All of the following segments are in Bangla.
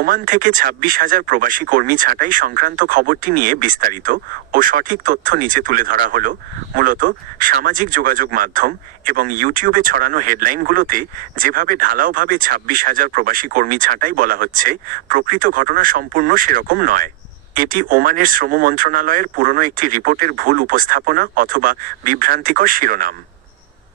ওমান থেকে 26,000 প্রবাসী কর্মী ছাঁটাই সংক্রান্ত খবরটি নিয়ে বিস্তারিত ও সঠিক তথ্য নিচে তুলে ধরা হলো। মূলত সামাজিক যোগাযোগ মাধ্যম এবং ইউটিউবে ছড়ানো হেডলাইনগুলোতে যেভাবে ঢালাওভাবে 26,000 প্রবাসী কর্মী ছাঁটাই বলা হচ্ছে, প্রকৃত ঘটনা সম্পূর্ণ সেরকম নয়। এটি ওমানের শ্রম মন্ত্রণালয়ের পুরনো একটি রিপোর্টের ভুল উপস্থাপনা অথবা বিভ্রান্তিকর শিরোনাম।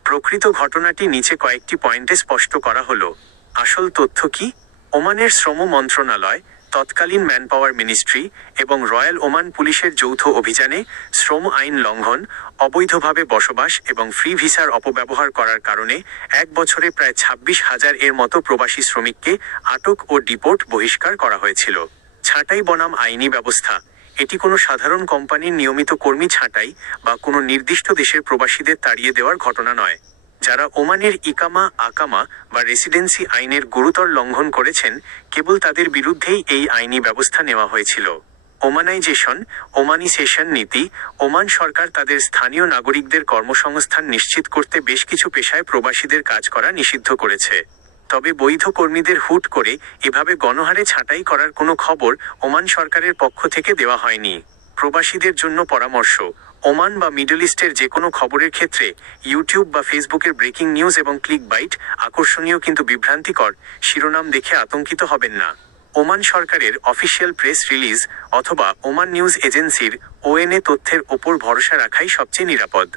প্রকৃত ঘটনাটি নিচে কয়েকটি পয়েন্টে স্পষ্ট করা হলো। আসল তথ্য কি? ওমানের শ্রম মন্ত্রণালয়, তৎকালীন ম্যানপাওয়ার মিনিস্ট্রি এবং রয়্যাল ওমান পুলিশের যৌথ অভিযানে শ্রম আইন লঙ্ঘন, অবৈধভাবে বসবাস এবং ফ্রি ভিসার অপব্যবহার করার কারণে 1 বছরে প্রায় 26,000 এর মতো প্রবাসী শ্রমিককে আটক ও ডিপোর্ট বহিষ্কার করা হয়েছিল। ছাঁটাই বনাম আইনি ব্যবস্থা। এটি কোনো সাধারণ কোম্পানির নিয়মিত কর্মী ছাঁটাই বা কোনো নির্দিষ্ট দেশের প্রবাসীদের তাড়িয়ে দেওয়ার ঘটনা নয়। যারা ওমানের ইকামা, আকামা বা রেসিডেন্সি আইনের গুরুতর লঙ্ঘন করেছেন, কেবল তাদের বিরুদ্ধেই এই আইনি ব্যবস্থা নেওয়া হয়েছিল। ওমানাইজেশন, ওমানিসেশন নীতি। ওমান সরকার তাদের স্থানীয় নাগরিকদের কর্মসংস্থান নিশ্চিত করতে বেশ কিছু পেশায় প্রবাসীদের কাজ করা নিষিদ্ধ করেছে। তবে বৈধ কর্মীদের হুট করে এভাবে গণহারে ছাঁটাই করার কোনো খবর ওমান সরকারের পক্ষ থেকে দেওয়া হয়নি। প্রবাসীদের জন্য পরামর্শ: ওমান বা মিডল ইস্টের যে কোনো খবরের ক্ষেত্রে ইউটিউব বা ফেসবুকের ব্রেকিং নিউজ এবং ক্লিক বাইট, আকর্ষণীয় কিন্তু বিভ্রান্তিকর শিরোনাম দেখে আতঙ্কিত হবেন না। ওমান সরকারের অফিসিয়াল প্রেস রিলিজ অথবা ওমান নিউজ এজেন্সির ONA তথ্যের ওপর ভরসা রাখাই সবচেয়ে নিরাপদ।